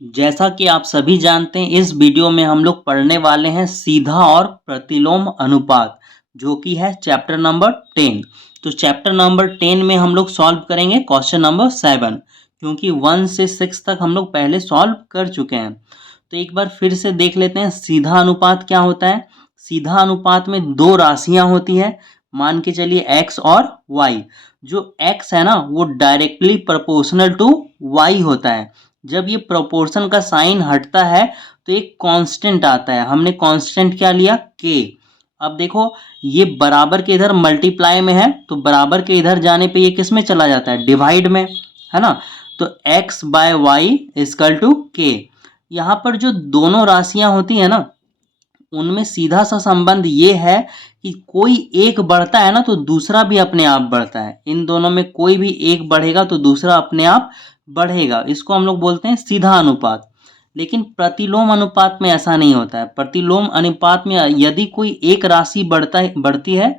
जैसा कि आप सभी जानते हैं, इस वीडियो में हम लोग पढ़ने वाले हैं सीधा और प्रतिलोम अनुपात, जो कि है चैप्टर नंबर 10। तो चैप्टर नंबर 10 में हम लोग सॉल्व करेंगे क्वेश्चन नंबर 7, क्योंकि 1 से 6 तक हम लोग पहले सॉल्व कर चुके हैं। तो एक बार फिर से देख लेते हैं सीधा अनुपात क्या होता है। सीधा अनुपात में दो राशियां होती है, मान के चलिए x और y। जो x है ना, वो डायरेक्टली प्रोपोर्शनल टू y होता है। जब ये प्रोपोर्शन का साइन हटता है तो एक कांस्टेंट आता है। हमने कांस्टेंट क्या लिया, k। अब देखो, ये बराबर के इधर मल्टीप्लाई में है, तो बराबर के इधर जाने पे ये किस में चला जाता है, डिवाइड में, है ना। तो x by y equal to k। यहाँ पर जो दोनों राशियां होती है ना, उनमें सीधा सा संबंध ये है कि कोई एक बढ़ता है ना तो दूसरा भी अपने आप बढ़ता है। इन दोनों में कोई भी एक बढ़ेगा तो दूसरा अपने आप बढ़ेगा। इसको हम लोग बोलते हैं सीधा अनुपात। लेकिन प्रतिलोम अनुपात में ऐसा नहीं होता है। प्रतिलोम अनुपात में यदि कोई एक राशि बढ़ती है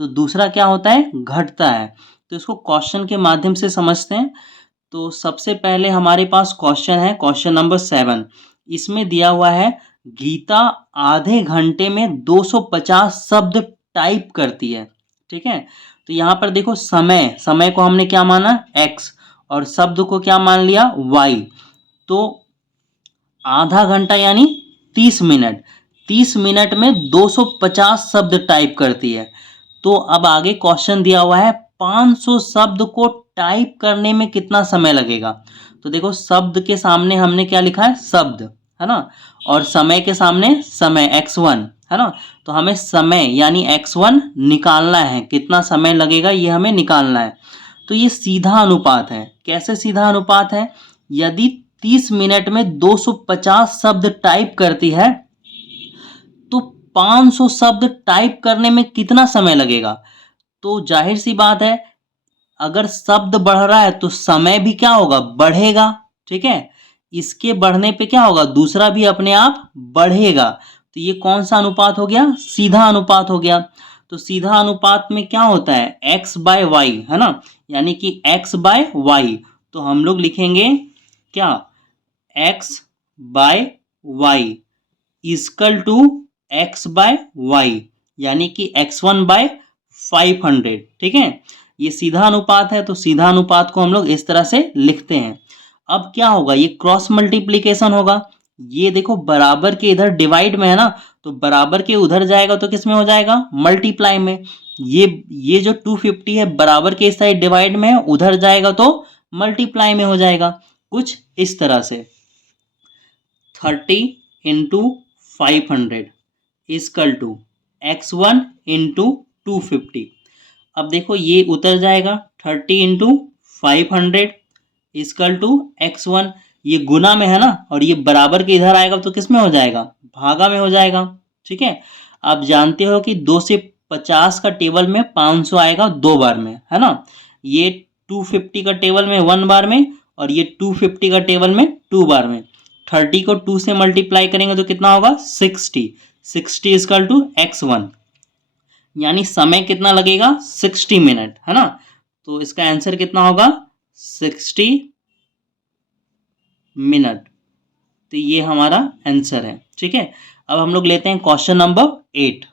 तो दूसरा क्या होता है, घटता है। तो इसको क्वेश्चन के माध्यम से समझते हैं। तो सबसे पहले हमारे पास क्वेश्चन है, क्वेश्चन नंबर 7। इसमें दिया हुआ है गीता आधे घंटे में 250 शब्द टाइप करती है। ठीक है, तो यहाँ पर देखो, समय को हमने क्या माना, x, और शब्द को क्या मान लिया, y। तो आधा घंटा यानी 30 मिनट, 30 मिनट में 250 शब्द टाइप करती है। तो अब आगे क्वेश्चन दिया हुआ है 500 शब्द को टाइप करने में कितना समय लगेगा। तो देखो, शब्द के सामने हमने क्या लिखा है, शब्द, है ना, और समय के सामने समय x1, है ना। तो हमें समय यानी x1 निकालना है, कितना समय लगेगा ये हमें निकालना है। तो ये सीधा अनुपात है। कैसे सीधा अनुपात है, यदि 30 मिनट में 250 शब्द टाइप करती है तो 500 शब्द टाइप करने में कितना समय लगेगा। तो जाहिर सी बात है, अगर शब्द बढ़ रहा है तो समय भी क्या होगा, बढ़ेगा। ठीक है, इसके बढ़ने पे क्या होगा, दूसरा भी अपने आप बढ़ेगा। तो ये कौन सा अनुपात हो गया, सीधा अनुपात हो गया। तो सीधा अनुपात में क्या होता है, x बाय वाई, है ना, यानी कि x बाय वाई। तो हम लोग लिखेंगे क्या, x by y equal to x by y, यानी कि x1 बाय 500। ठीक है, ये सीधा अनुपात है। तो सीधा अनुपात को हम लोग इस तरह से लिखते हैं। अब क्या होगा, ये क्रॉस मल्टीप्लीकेशन होगा। ये देखो, बराबर के इधर डिवाइड में है ना, तो बराबर के उधर जाएगा तो किस में हो जाएगा, मल्टीप्लाई में। ये जो 250 है बराबर के इस साइड डिवाइड में है, उधर जाएगा तो मल्टीप्लाई में हो जाएगा। कुछ इस तरह से 30 into 500 is equal to x1 into 250। अब देखो, ये उतर जाएगा, 30 इंटू 500 इजकल टू x1। ये गुना में है ना, और ये बराबर के इधर आएगा तो किस में हो जाएगा, भागा में हो जाएगा। ठीक है, आप जानते हो कि 2 से 50 का टेबल में 500 आएगा 2 बार में, है ना। ये 250 का टेबल में 1 बार में, और ये 250 का टेबल में 2 बार में। 30 को 2 से मल्टीप्लाई करेंगे तो कितना होगा, 60 इजकल टू x1, यानी समय कितना लगेगा, 60 मिनट, है ना। तो इसका आंसर कितना होगा, 60 मिनट। तो ये हमारा आंसर है। ठीक है, अब हम लोग लेते हैं क्वेश्चन नंबर 8।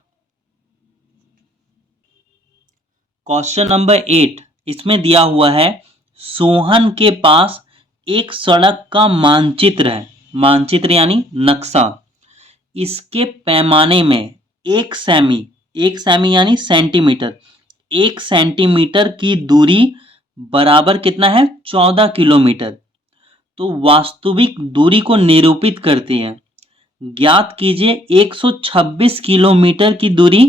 क्वेश्चन नंबर 8, इसमें दिया हुआ है सोहन के पास एक सड़क का मानचित्र है, मानचित्र यानी नक्शा। इसके पैमाने में 1 सेमी, 1 सेमी यानी सेंटीमीटर, 1 सेंटीमीटर की दूरी बराबर कितना है, 14 किलोमीटर। तो वास्तविक दूरी को निरूपित करती है। ज्ञात कीजिए 126 किलोमीटर की दूरी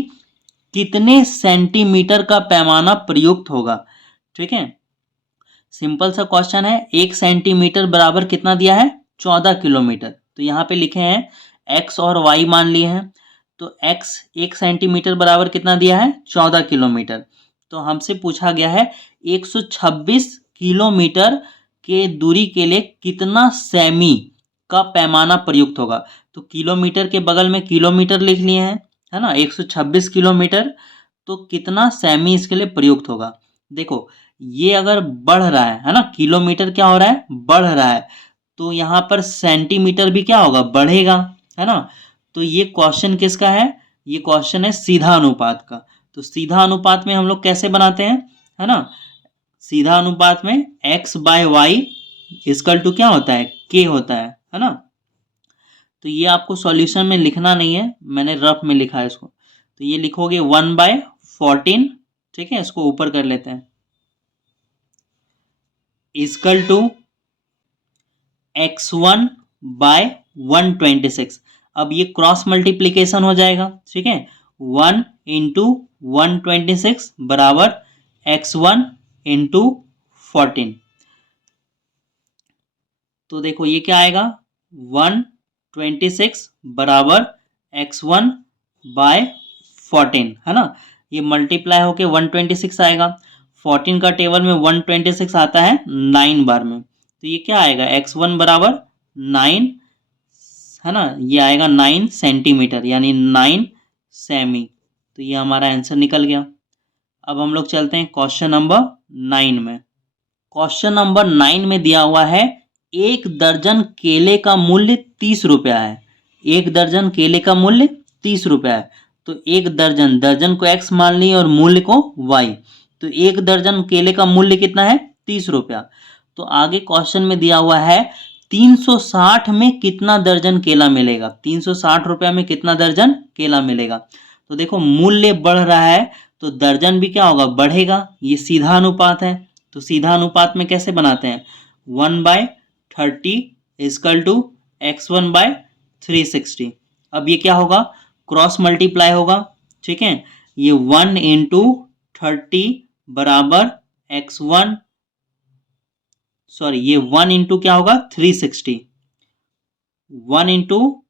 कितने सेंटीमीटर का पैमाना प्रयुक्त होगा। ठीक है, सिंपल सा क्वेश्चन है। 1 सेंटीमीटर बराबर कितना दिया है, 14 किलोमीटर। तो यहाँ पे लिखे हैं x और y मान लिए हैं। तो x 1 सेंटीमीटर बराबर कितना दिया है, 14 किलोमीटर। तो हमसे पूछा गया है 126 किलोमीटर के दूरी के लिए कितना सेमी का पैमाना प्रयुक्त होगा। तो किलोमीटर के बगल में किलोमीटर लिख लिए हैं, है ना। 126 किलोमीटर, तो कितना सेमी इसके लिए प्रयुक्त होगा। देखो, ये अगर बढ़ रहा है ना, किलोमीटर क्या हो रहा है, बढ़ रहा है, तो यहाँ पर सेंटीमीटर भी क्या होगा, बढ़ेगा, है ना। तो ये क्वेश्चन किसका है, ये क्वेश्चन है सीधा अनुपात का। तो सीधा अनुपात में हम लोग कैसे बनाते हैं, है ना। सीधा अनुपात में x by y equal to क्या होता है, k होता है ना। तो ये आपको सॉल्यूशन में लिखना नहीं है, मैंने रफ में लिखा है इसको। तो ये लिखोगे 1/14, ठीक है, इसको ऊपर कर लेते हैं, इक्वल टू x1/126। अब ये क्रॉस मल्टीप्लीकेशन हो जाएगा, ठीक है। 1 इंटू 126 बराबर x1 इंटू 14। तो देखो ये क्या आएगा, 126 बराबर x1/14, है ना। ये मल्टीप्लाई होके 126 आएगा। 14 का टेबल में 126 आता है 9 बार में। तो ये क्या आएगा, x1 बराबर 9, है ना, ये आएगा 9 सेंटीमीटर यानी 9 सेमी। तो ये हमारा आंसर निकल गया। अब हम लोग चलते हैं क्वेश्चन नंबर 9 में। क्वेश्चन नंबर 9 में दिया हुआ है 1 दर्जन केले का मूल्य 30 रुपया है। 1 दर्जन केले का मूल्य 30 रुपया है। तो 1 दर्जन, दर्जन को x मान ली और मूल्य को y। तो 1 दर्जन केले का मूल्य कितना है, 30 रुपया। तो आगे क्वेश्चन में दिया हुआ है 360 में कितना दर्जन केला मिलेगा, 360 रुपया में कितना दर्जन केला मिलेगा। तो देखो मूल्य बढ़ रहा है तो दर्जन भी क्या होगा, बढ़ेगा। ये सीधा अनुपात है। तो सीधा अनुपात में कैसे बनाते हैं, 1/30 इक्वल टू x1/360। अब ये क्या होगा, क्रॉस मल्टीप्लाई होगा, ठीक है। ये 1 इंटू 30 बराबर x1, सॉरी ये 1 इंटू क्या होगा 360, 1 into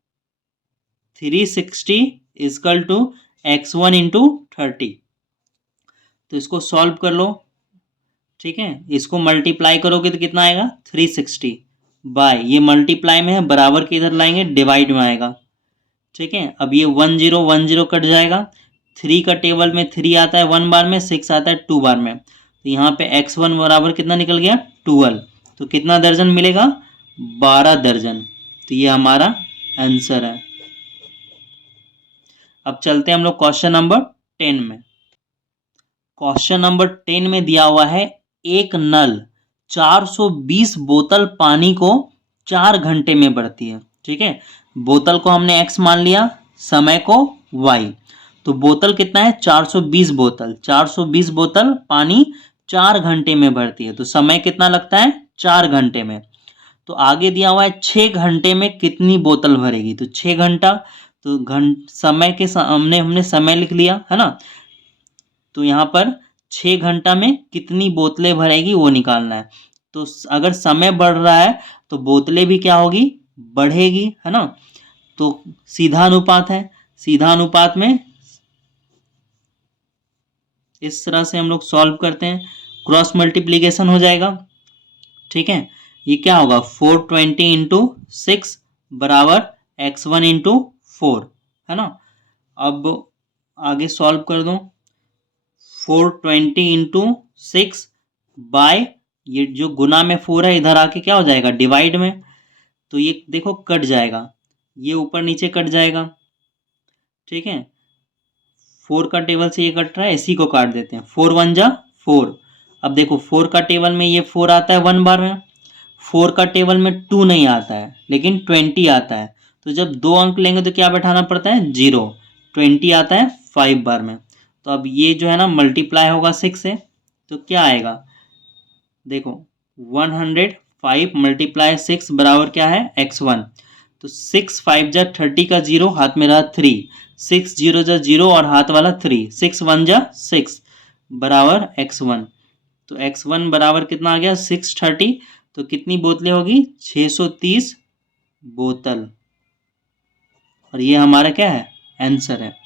360 equal to x1 into 30। तो इसको सॉल्व कर लो, ठीक है। इसको मल्टीप्लाई करोगे तो कितना आएगा, 360 बाय, ये मल्टीप्लाई में है, बराबर के इधर लाएंगे, डिवाइड में आएगा, ठीक है। अब ये 10 कट जाएगा। 3 का टेबल में 3 आता है 1 बार में, 6 आता है 2 बार में। तो यहाँ पे x1 बराबर कितना निकल गया, 12। तो कितना दर्जन मिलेगा, 12 दर्जन। तो ये हमारा आंसर है। अब चलते हैं हम लोग क्वेश्चन नंबर 10 में। क्वेश्चन नंबर 10 में दिया हुआ है एक नल 420 बोतल पानी को 4 घंटे में भरती है, ठीक है। बोतल को हमने x मान लिया, समय को y। तो बोतल कितना है, 420 बोतल, 420 बोतल पानी 4 घंटे में भरती है। तो समय कितना लगता है, 4 घंटे में। तो आगे दिया हुआ है 6 घंटे में कितनी बोतल भरेगी। तो 6 घंटा, तो समय के सामने हमने समय लिख लिया, है ना। तो यहाँ पर 6 घंटा में कितनी बोतलें भरेगी वो निकालना है। तो अगर समय बढ़ रहा है तो बोतलें भी क्या होगी, बढ़ेगी, है ना। तो सीधा अनुपात है। सीधा अनुपात में इस तरह से हम लोग सॉल्व करते हैं, क्रॉस मल्टीप्लीकेशन हो जाएगा, ठीक है। ये क्या होगा, 420 इंटू 6 बराबर x1 इंटू 4, है ना। अब आगे सॉल्व कर दो, 420 इंटू 6 बाय, ये जो गुना में 4 है इधर आके क्या हो जाएगा, डिवाइड में। तो ये देखो कट जाएगा, ये ऊपर नीचे कट जाएगा, ठीक है। 4 का टेबल से ये कट रहा है, इसी को काट देते हैं, 4 1 जा 4। अब देखो 4 का टेबल में ये 4 आता है 1 बार में, 4 का टेबल में 2 नहीं आता है लेकिन 20 आता है। तो जब 2 अंक लेंगे तो क्या बैठाना पड़ता है, 0। 20 आता है 5 बार में। तो अब ये जो है ना मल्टीप्लाई होगा 6 से, तो क्या आएगा, देखो 105 मल्टीप्लाई 6 बराबर क्या है, x1। तो 6 5 जा 30 का 0, हाथ में रहा 3, 6 0 जा 0 और हाथ वाला 3, 6 1 जा 6 बराबर x1। तो x1 बराबर कितना आ गया, 630। तो कितनी बोतलें होगी, 630 बोतल। और ये हमारा क्या है, आंसर है।